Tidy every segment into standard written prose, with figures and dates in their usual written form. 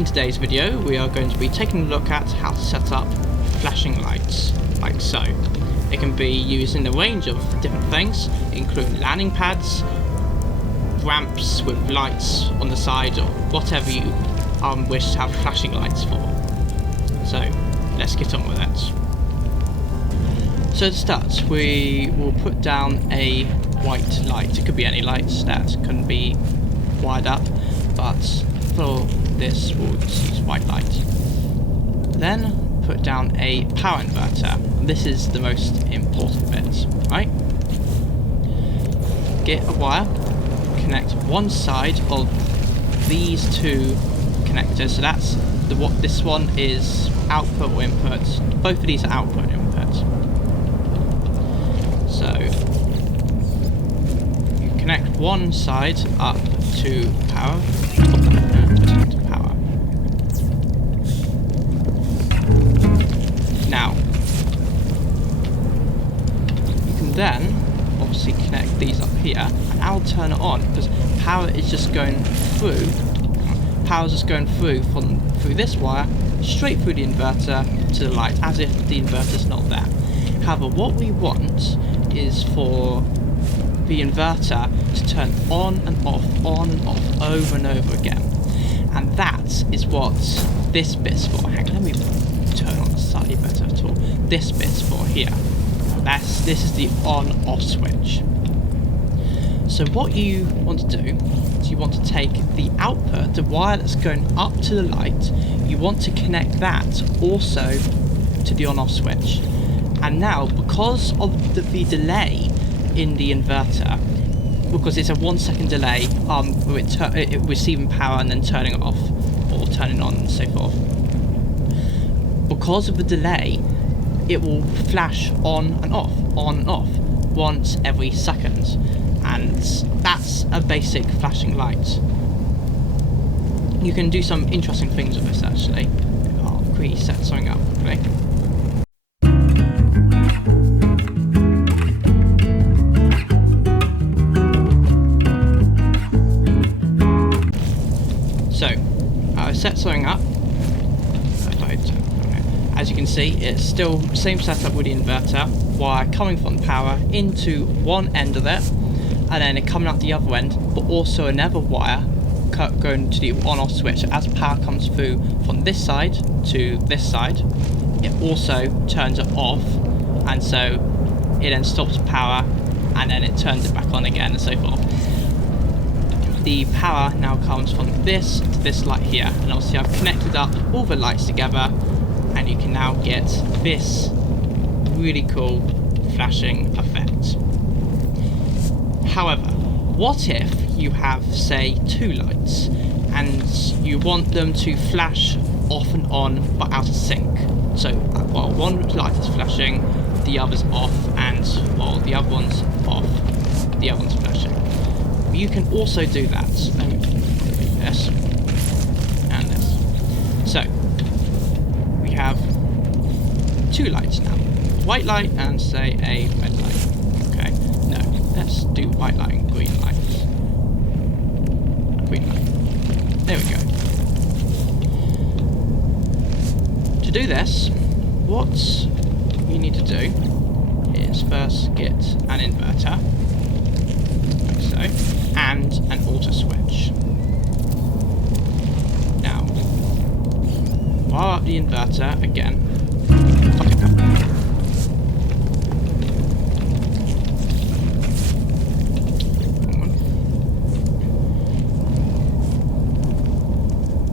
In today's video we are going to be taking a look at how to set up flashing lights, like so. It can be used in a range of different things, including landing pads, ramps with lights on the side, or whatever you wish to have flashing lights for. So let's get on with it. So to start, we will put down a white light. It could be any lights that can be wired up, but for this we'll just use white light. Then put down a power inverter. This is the most important bit, right? Get a wire, connect one side of these two connectors. So that's this one is output or input. Both of these are output and input. So you connect one side up to power. Now, you can then obviously connect these up here, and I'll turn it on because power is just going through. Power's just going through through this wire straight through the inverter to the light, as if the inverter's not there. However, what we want is for the inverter to turn on and off over and over again, and that is what this bit's for. Hang on, let me turn on slightly better at all. This bit's for here. This is the on-off switch. So what you want to do is you want to take the output, the wire that's going up to the light, you want to connect that also to the on-off switch. And now, because of the delay in the inverter, because it's a 1 second delay with it receiving power and then turning it off or turning on and so forth, because of the delay, it will flash on and off once every second, and that's a basic flashing light. You can do some interesting things with this actually. I'll quickly set something up quickly. So I set something up. As you can see, it's still same setup with the inverter, wire coming from the power into one end of it, and then it coming out the other end, but also another wire going to the on-off switch. As power comes through from this side to this side, it also turns it off, and so it then stops power, and then it turns it back on again, and so forth. The power now comes from this to this light here, and obviously I've connected up all the lights together, and you can now get this really cool flashing effect. However, what if you have, say, two lights and you want them to flash off and on but out of sync? So while one light is flashing, the other's off, and while the other one's off, the other one's flashing. You can also do that. Let me do this and this. So we have two lights now, white light and say a red light. Okay, no, let's do white light and green light. Green light. There we go. To do this, what you need to do is first get an inverter, like so, and an auto switch. Now, wire up the inverter again.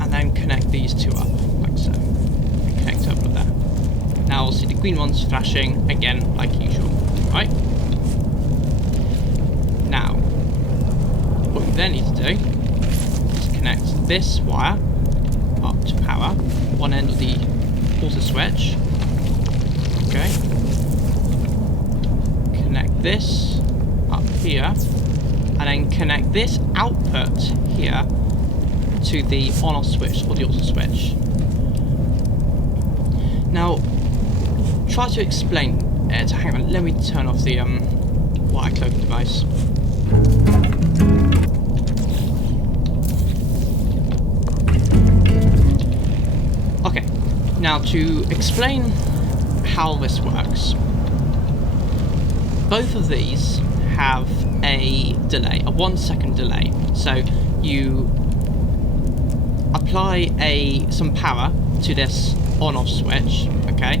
And then connect these two up, like so. And connect up with that. Now we'll see the green one's flashing again, like usual, right? Now, what you then need to do is connect this wire up to power, one end of the auto switch. Okay. Connect this up here, and then connect this output here to the on-off switch or the auto switch. Now, try to explain it. Hang on, let me turn off the wire cloaking device. Now, to explain how this works, both of these have a delay, a 1 second delay. So you apply some power to this on-off switch, okay,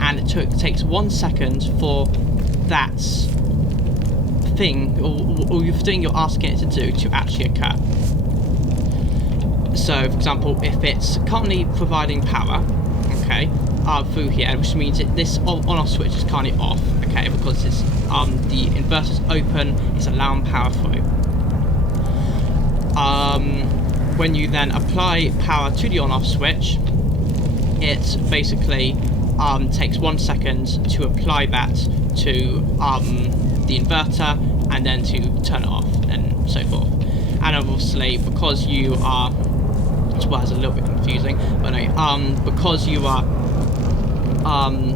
and it takes 1 second for that thing or the thing you're asking it to do to actually occur. So, for example, if it's currently providing power, okay, through here, which means this on-off switch is currently off, okay, because it's the inverter's open, it's allowing power through. When you then apply power to the on-off switch, it basically takes 1 second to apply that to the inverter and then to turn it off and so forth. And obviously, because you are, well, it's a little bit confusing, but anyway, because you are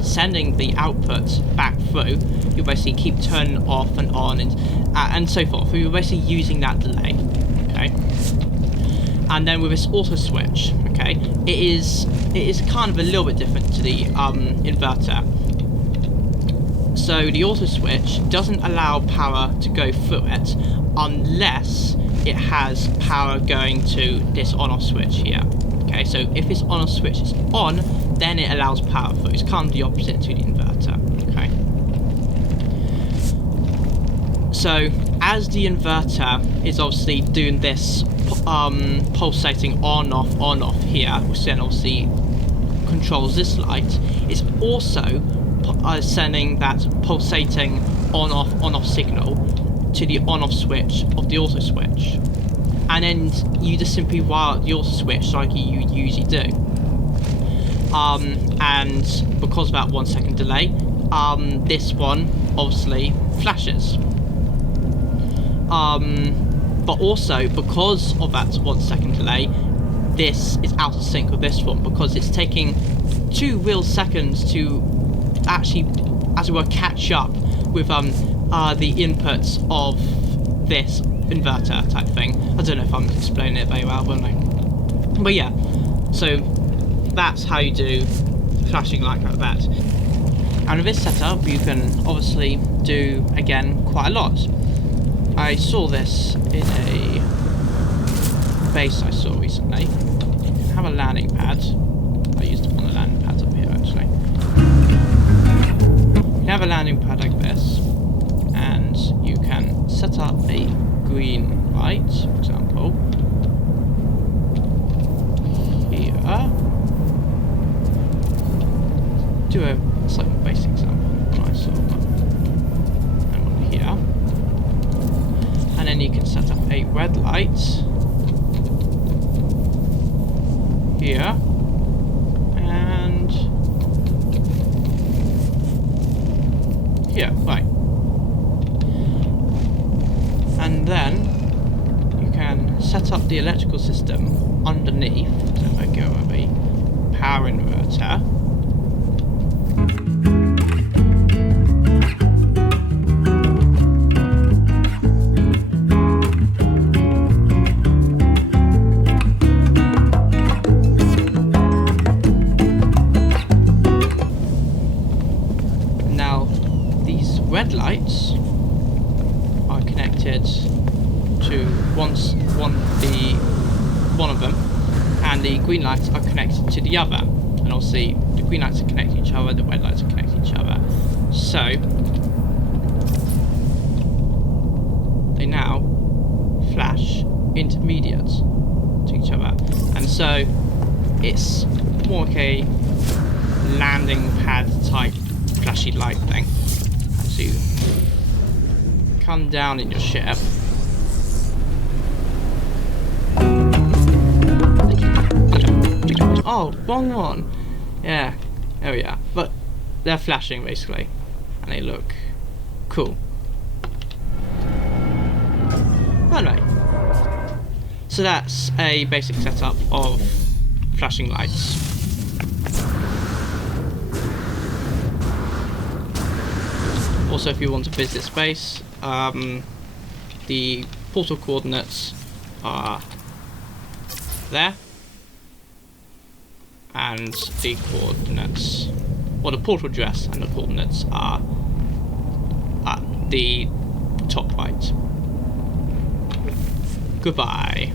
sending the output back through, you basically keep turning off and on and so forth. So you're basically using that delay, okay. And then with this auto switch, okay, it is kind of a little bit different to the inverter. So the auto switch doesn't allow power to go through it unless it has power going to this on-off switch here. Okay, so if this on-off switch is on, then it allows power through. It's kind of the opposite to the inverter. Okay. So as the inverter is obviously doing this pulsating on-off here, which then obviously controls this light, it's also sending that pulsating on-off signal to the on-off switch of the auto switch, and then you just simply wire the auto switch like you usually do. And because of that 1 second delay, this one obviously flashes. But also because of that 1 second delay, this is out of sync with this one because it's taking 2 real seconds to actually, as it were, catch up with the inputs of this inverter type thing. I don't know if I'm explaining it very well, but yeah, so that's how you do flashing light like that. And with this setup you can obviously do, again, quite a lot. I saw this in a base I saw recently. You can have a landing pad. I used one of the landing pads up here actually. You have a landing pad like this, and you can set up a green light, for example, here. Do a slightly basic example, one I saw, and one here. And then you can set up a red light here, and here, right. And then you can set up the electrical system underneath. So if I go with a power inverter, red lights are connected to one of them, and the green lights are connected to the other. And obviously the green lights are connected to each other, the red lights are connected to each other. So they now flash intermediate to each other, and so it's more like a landing pad type flashy light thing. So you come down in your ship. Oh, wrong one. Yeah, there we are. But they're flashing basically, and they look cool. Anyway, so that's a basic setup of flashing lights. Also, if you want to visit space, the portal coordinates are there, and the coordinates, or the portal address and the coordinates are at the top right. Goodbye.